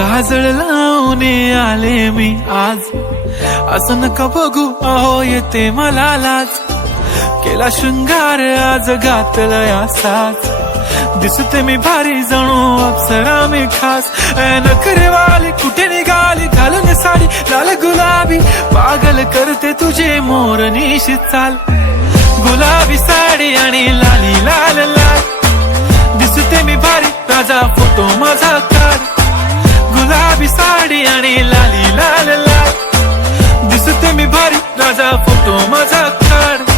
काजळ लावून आले मी आज, असं नका बघू अहो येते मला लाज. केला शृंगार आज घातलाय असाच, दिसते मी भारी जणू अप्सरा मी खास. नखरेवाली कुठे निघाली घालून साडी लाल गुलाबी, पागल करते तुझे मोरनीशी चाल. गुलाबी साडी आणि लाली लाल लाल, दिसते मी भारी राजा फोटो माझा काढ. गुलाबी साडी आणि लाली लाल लाल, दिसते मी भारी राजा फोटो माझा काढ.